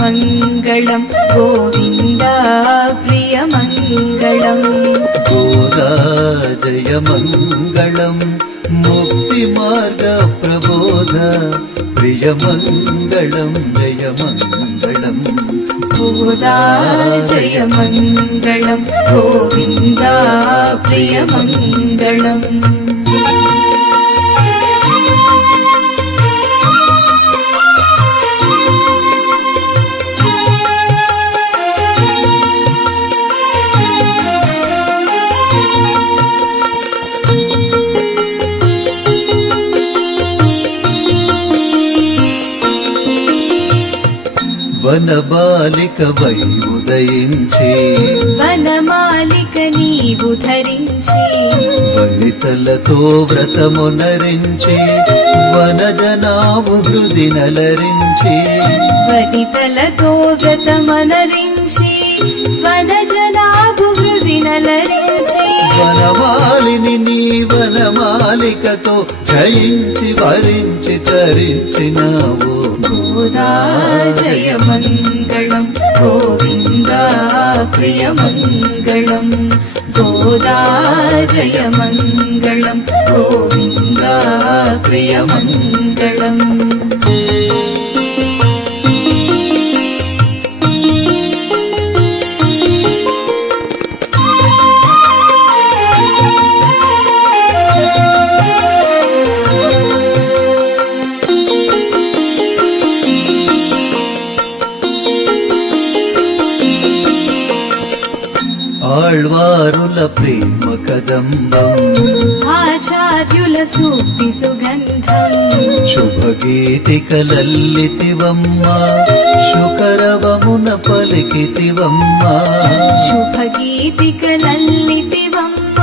मङ्गलम् गोविन्द प्रिय मङ्गलम् गोदा जय मङ्गलम् मुक्तिमार्ग प्रबोध प्रिय मङ्गलम् जय मङ्गलम् गोदा जय मङ्गलम् गोविन्द प्रिय मङ्गलम् వనబాలిక వై ఉదయించి వనమాలిక నీవు ధరించి వనితలతో వ్రతమునరించి వనజనావు హృది నలరించి వనితలతో వ్రతమనరించి వనజనావు హృది నలరించి వనమాలిని నీ వనమాలికతో జయించి వరించి తరించినావు गोदा जय मङ्गलम् गोविन्द प्रिय मङ्गलम् गोदा जय मङ्गलम् गोविन्द प्रिय मङ्गलम् ఆళ్వారుల ప్రేమ కదంబం ఆచార్యుల సూక్తి సుగంధం శుభగీతికలల్లితివమ్మ శుకరవమున పలికితివమ్మ శుభగీతికలల్లితివమ్మ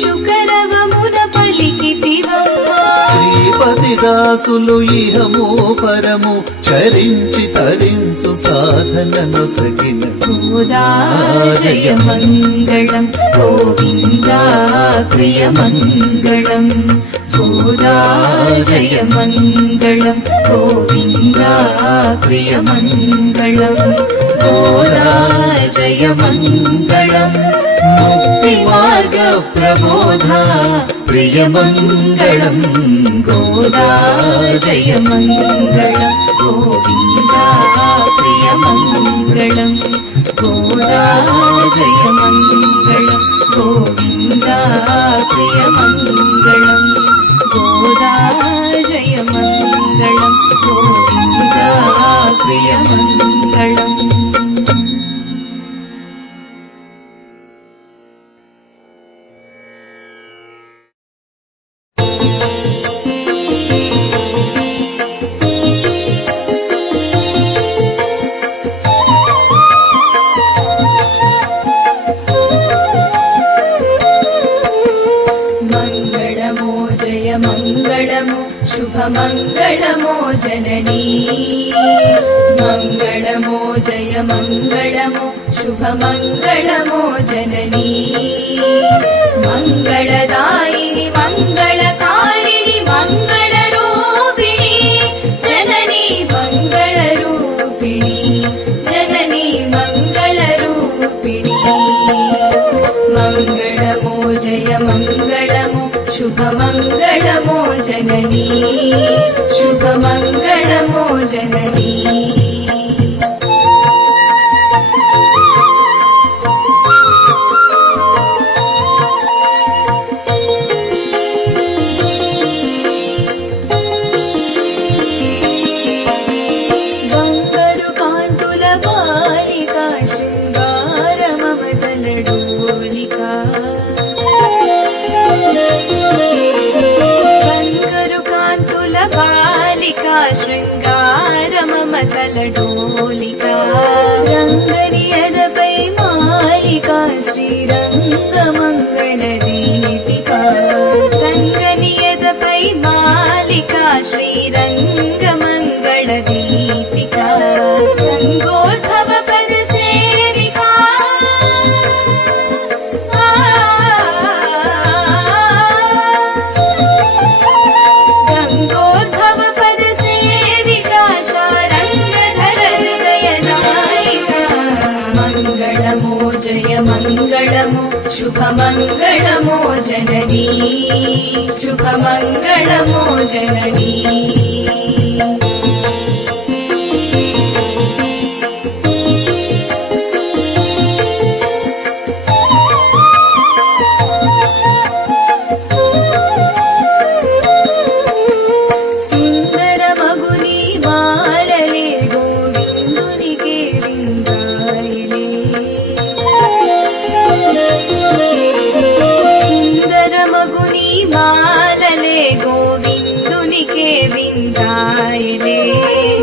శుకరవమున పలికితివమ్మ శ్రీపతి దాసులు ఇహము పరము చరించి తరించు సాధన నొసగిన गोदा जय मङ्गलम् गोविन्द प्रिय मङ्गलम् गोदा जय मङ्गलम् गोविन्द प्रिय मङ्गलम् गोदा जय मङ्गलम् मुक्तिमार्ग प्रबोध प्रिय मङ्गलम् गोदा जय मङ्गलम् गोविन्द प्रिय मङ्गलम् गोदा जय मङ्गलम् गोविन्द प्रिय मङ्गलम् गोदा जय मङ्गलम् गोविन्द प्रिय मङ्गलम् शुभमङ्गलमो जननी मङ्गलमो जय मङ्गलमो शुभमङ्गलमो जननी मङ्गलदायिनि मङ्गलकारिणि मङ्गलरूपिणि जननी मङ्गलरूपिणि जननी मङ्गलरूपिणि मङ्गलमो जय मङ्गलमो शुभमङ्गलमो जननी शुभमङ्गलमो जननी शुभमङ्गलमो जननी शुभमङ्गलमो जननी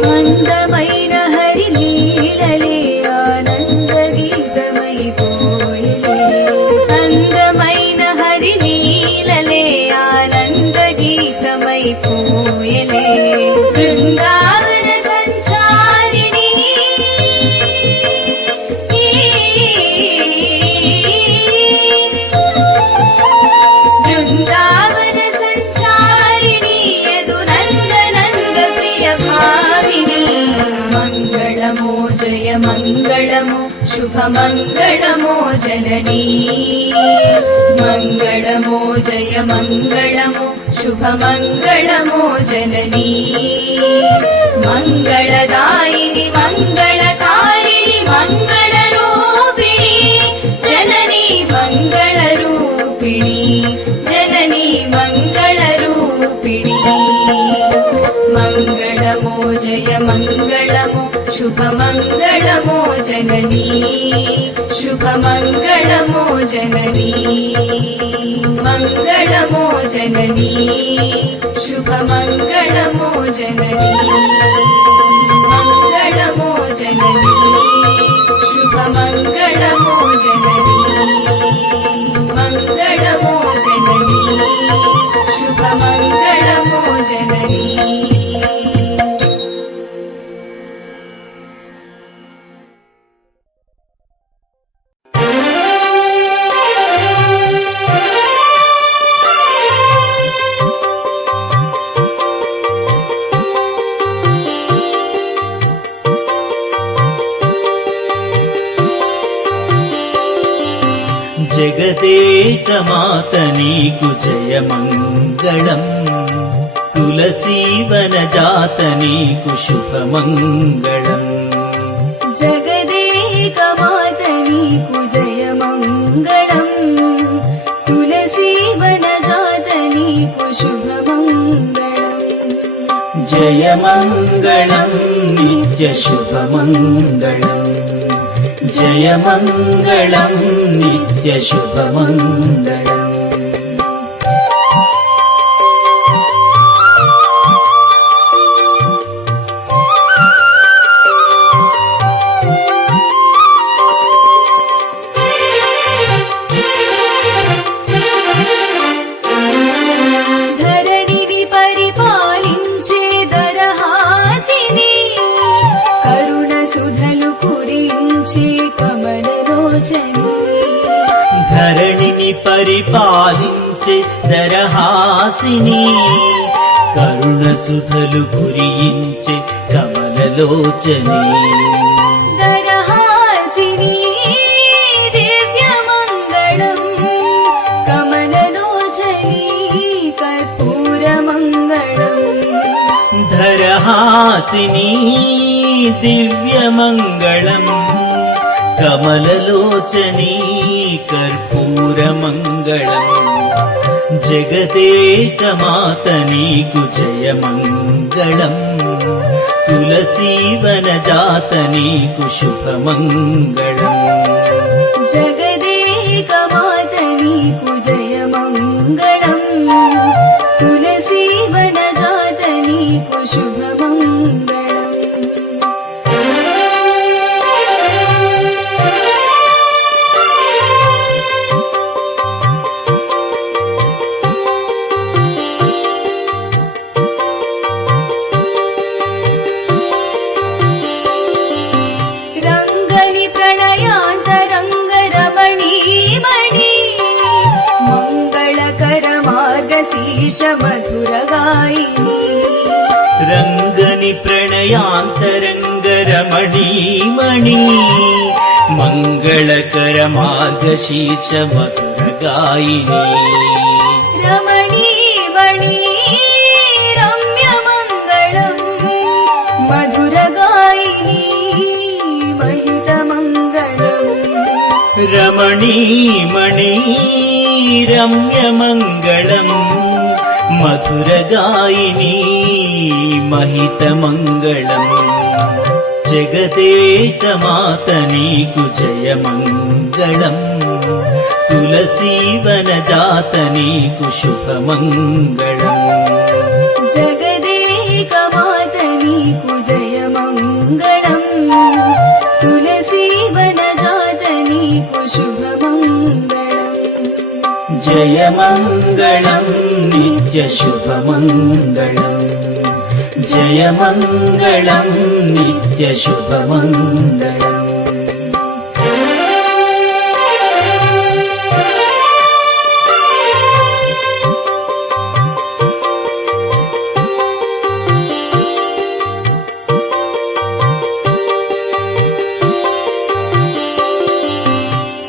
అందమైన హరి లీలలే ఆనంద గీతమైపోయలే అందమైన హరి లీలలే ఆనంద గీతమైపోయలే బృందావన సంచారిణి బృందావన సంచారిణి యదు నందనంద ప్రియ భామిని మంగళమో జయ మంగళమో శుభమంగళమో జననీ మంగళమో జయ మంగళమో శుభమంగళమో జననీ మంగళదాయిని మంగళకారిణి మంగళరూపిణి జననీ మంగళరూపిణి జననీ మంగళరూపిణి మంగళమో జయ మంగళమో శుభమంగళమో జననీ శుభమంగళమో జననీ మంగళమో జననీ శుభమంగళమో జననీ మంగళమో జననీ శుభమంగళమో జననీ మంగళమో జననీ శుభమంగళమో జననీ జగదేకమాత నీకు జయమంగళం తులసీవనజాత నీకు శుభమంగళం జగదేకమాత నీకు జయమంగళం తులసీవనజాత నీకు శుభమంగళం జయమంగళం నిత్య శుభమంగళం జయమంగళం నిత్య శుభమంగళం ధరణిని పరిపాలించే దరహాసిని కరుణ సుధలు కురించే కమలలోచని ధరణిని పరిపాలించే దరహాసిని కరుణ సుధలు కురించే కమలలోచని దరహాసిని దివ్యమంగళం కమలలోచని కర్పూరమంగళం ధరహాసిని దివ్యమంగళం కమలలోచనీ కర్పూరమంగళం జగదేకమాత నీకు జయమంగళం తులసీవనజాత నీకు శుభమంగళం జగదేకమాత నీకు జయమంగళం తులసీవనజాత నీకు శుభమంగళం రంగని ప్రణయాంతరంగరమణీమణి మంగళకర మార్గశీర్ష మధురగాయిని రంగని ప్రణయాంతరంగరమణీమణి మంగళకర మార్గశీర్ష మధుర మధురగాయిని రమణీమణి రమ్యమంగళం మధురగాయిని మహితమంగళం రమణీమణి రమ్యమంగళం మధురగాయిని మహితమంగళం జగదేకమాత నీకు జయమంగళం తులసీవనజాత నీకు శుభమంగళం జగదేకమాత నీకు జయమంగళం తులసీవనజాత నీకు శుభమంగళం జయమంగళం నిత్యశుభమంగళం జయమంగళం నిత్యశుభమంగళం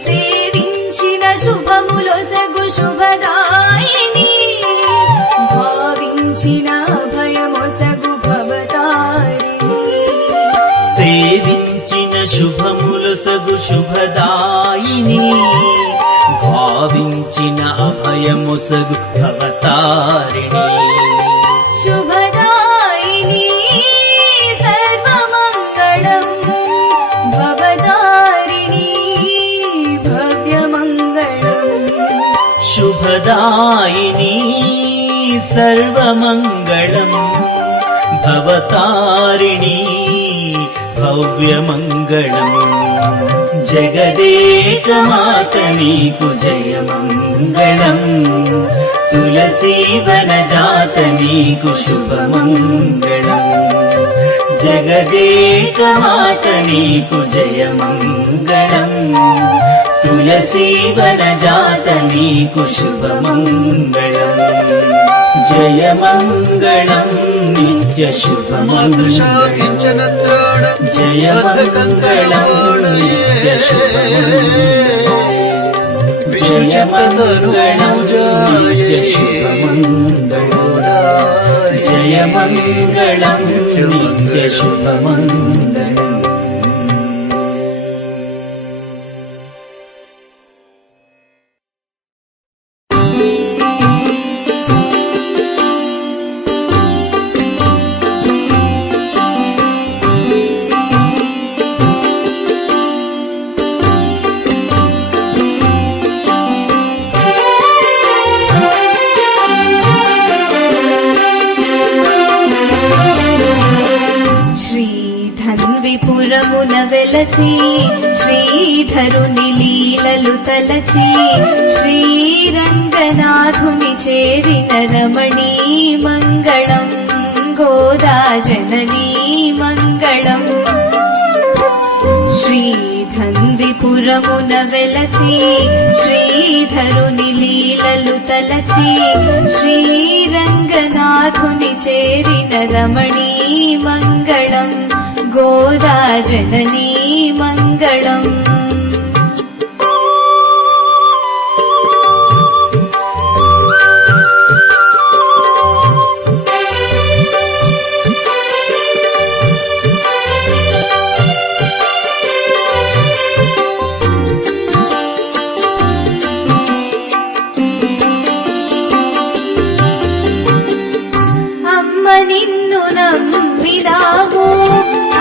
సేవించిన శుభములొసగు శుభదాయిని భావించిన అభయమొసగు భవతారిణి సేవించిన శుభములొసగు శుభదాయిని భావించిన అభయమొసగు భవతారిణి శుభదాయిని సర్వమంగళం భవతారిణి భవ్యమంగళం శుభదాయిని సర్వమంగళం భవతారిణి భవ్యమంగళం జగదేకమాత నీకు జయమంగళం తులసీవనజాత నీకు శుభమంగళం జగదేకమాత నీకు జయమంగళం తులసీవనజాత నీకు శుభమంగళం జయమంగళం నిత్యశుభమంగళం జయమంగళం నిత్యశుభమంగళం జయమంగళం నిత్యశుభమంగళం జయమంగళం నిత్యశుభమంగళం శ్రీధన్విపురమున వెలసి శ్రీధరుని లీలలు తలచి శ్రీరంగనాథుని చేరిన రమణీ మంగళం గోదా జననీ మంగళం శ్రీధన్విపురమున వెలసి శ్రీధరుని లీలలు తలచి శ్రీరంగనాథుని చేరిన రమణీ మంగళం గోదా జననీ మంగళం అమ్మ నిన్ను నమ్మినాము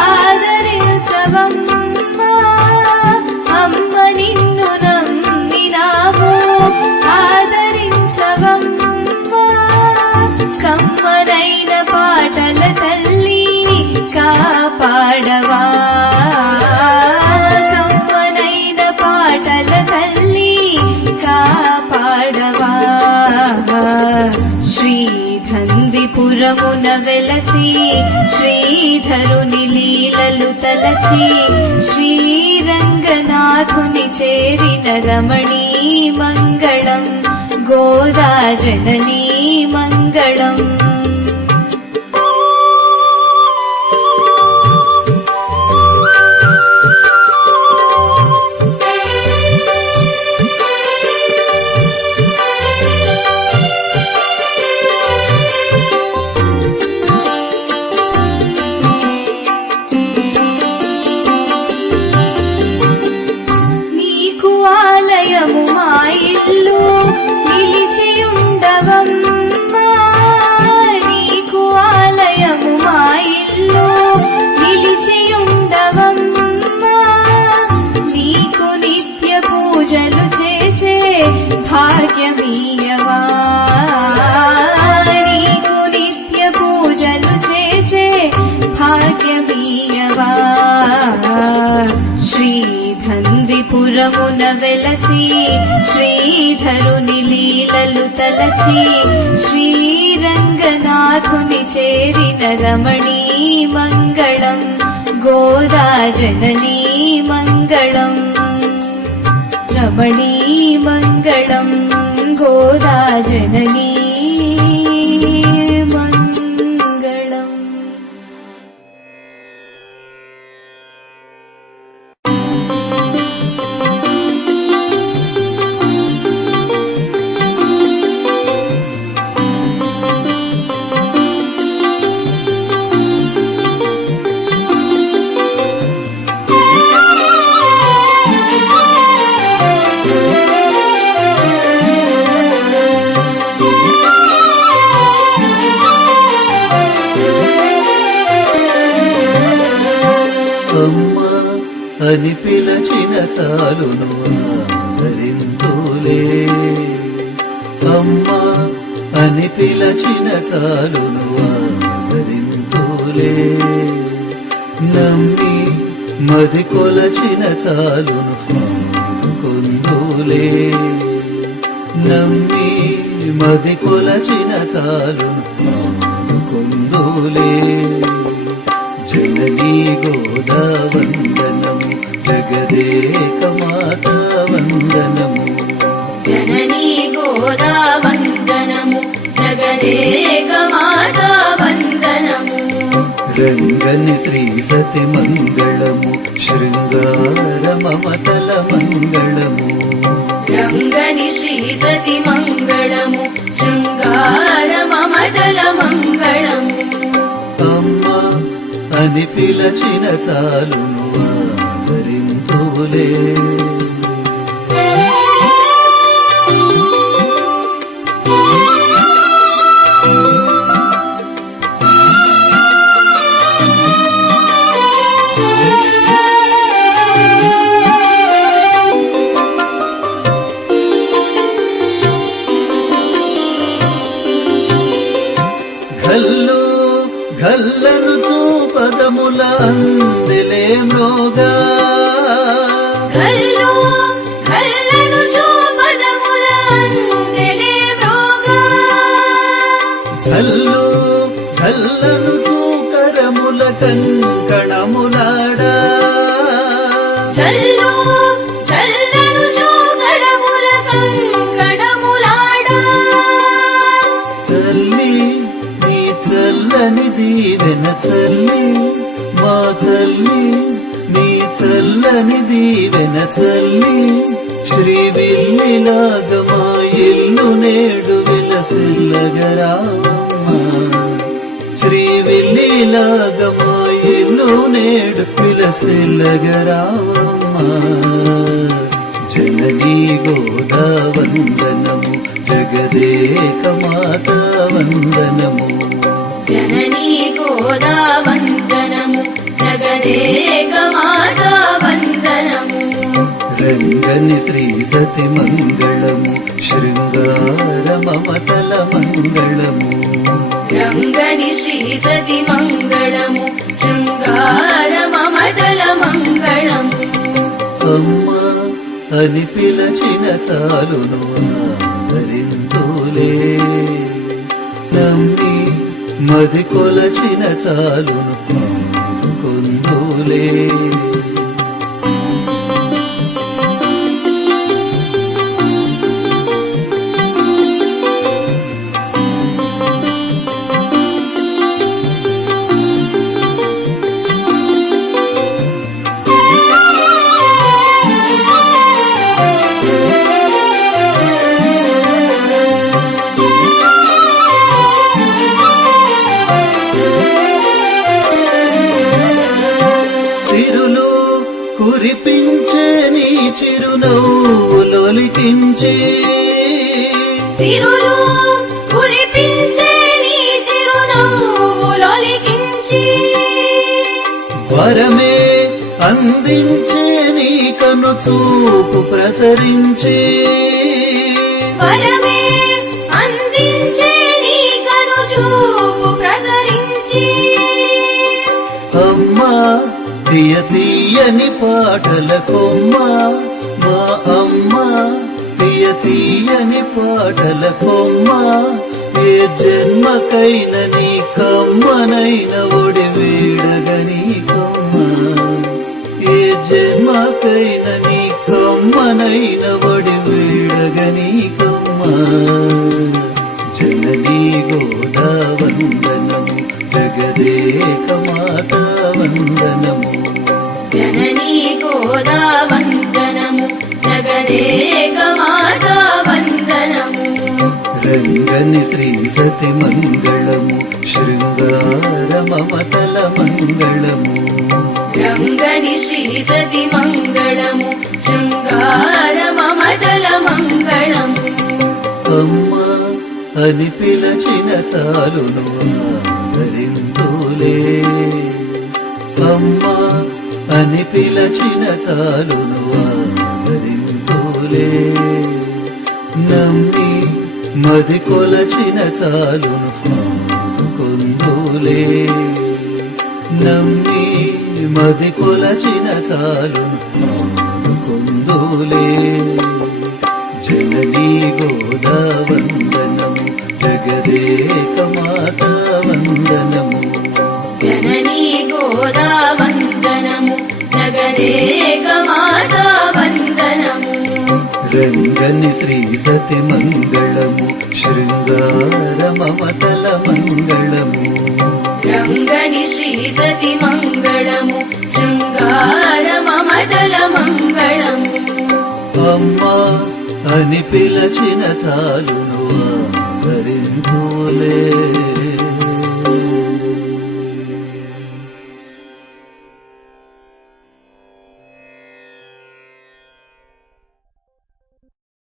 ఆదరించవమ్మా అమ్మ నిన్ను నమ్మినాము ఆదరించవమ్మా కమ్మనైన పాటల తల్లి కాపాడవా కమ్మనైన పాటల తల్లి కాపాడవా శ్రీధన్విపురమున వెలసి శ్రీధరుని లీలలు తలచి శ్రీరంగనాథుని చేరిన రమణీ మంగళం గోదా జననీ మంగళం భాగ్యమీయవా నీకు నిత్య పూజలు చేసే భాగ్యమీయవా శ్రీధన్విపురమున వెలసి శ్రీధరుని లీలలు తలచి శ్రీరంగనాథుని చేరిన రమణీ మంగళం గోదా జననీ మంగళం రమణీ మంగళం గోదా జననీ మంగళం. అమ్మా అని పిలచిన చాలును ఆదరింతులే అమ్మా అని పిలచిన చాలును ఆదరింతులే నమ్మి మది కొలచిన చాలును ఆదుకుందులే నమ్మి మది కొలచిన చాలును ఆదుకుందులే జననీ గోదా వందనము జగదేక మాతా వందనము జననీ గోదా వందనము జగదేక మాతా వందనము రంగని శ్రీ సతి మంగళము శృంగార మమతల మంగళము రంగని శ్రీ సతి మంగళము శృంగార మమతల మంగళము అమ్మా అని పిలచిన చాలును ఆదరింతులే గల్లు గల్లను చూపదముల అందెలే మ్రోగా గల్లు గల్లను చూపదముల అందెలే మ్రోగా జల్లు జల్లను చూకరముల కంకణములాడా చల్లు చల్లను చూకరముల కంకణములాడా తల్లి నీ చల్లని దీవెన చల్లి మా తల్లి నీ చల్లని దీవెన చల్లి శ్రీ విల్లిలాగా మా ఇల్లు నేడు విలసిల్లగరావమ్మ శ్రీ విల్లిలాగా మా ఇల్లు నేడు విలసిల్లగరావమ్మ జననీ గోదా వందనము జగదేక మాతా వందనము జననీ గోదా వందనము జగదేక మాతా వందనము రంగని శ్రీ సతి మంగళము శృంగార మమతల మంగళము రంగని శ్రీ సతి మంగళము శృంగార మమతల మంగళము అమ్మా అని పిలచిన చాలును ఆదరింతులే నమ్మి మది కొలచిన చాలును ఆదుకుందులే సిరులు కురిపించే నీ చిరునవ్వులొలికించే సిరులు కురిపించే నీ చిరునవ్వులొలికించి వరమే అందించే నీ కను చూపు ప్రసరించే వరమే అందించే నీ కనుచూపు ప్రసరించి అమ్మా తీయ తీయని పాటల కొమ్మ మా అమ్మ తీయ తీయని పాటల కొమ్మ ఏ జన్మకైన నీ కమ్మనైన ఒడి వీడగని కొమ్మ ఏ జన్మకైన నీ కమ్మనైన ఒడి వీడగని కొమ్మ జననీ గోదా వందనము జగదేక మాతా వందనము జననీ గోదా వందనము జగదేక మాతా వందనము రంగని శ్రీ సతి మంగళము శృంగార మమతల మంగళము రంగని శ్రీ సతి మంగళము శృంగార మమతల మంగళము అమ్మా అని పిలచిన చాలును ఆదరింతులే అమ్మా అని పిలచిన చాలును ఆదరింతులే నమ్మి మది కొలచిన చాలును కొందులే నమ్మి మది కొలచిన చాలును కొందులే జననీ గోదా వందనము జగదేక మాతా వందనము జననీ గోదా వందనము జగదేక మాతా వందనము రంగని శ్రీ సతి మంగళము శృంగార మమతల మంగళము రంగని శ్రీ సతి మంగళము శృంగార మమతల మంగళము అమ్మా అని పిలచిన చాలును ఆదరింతులే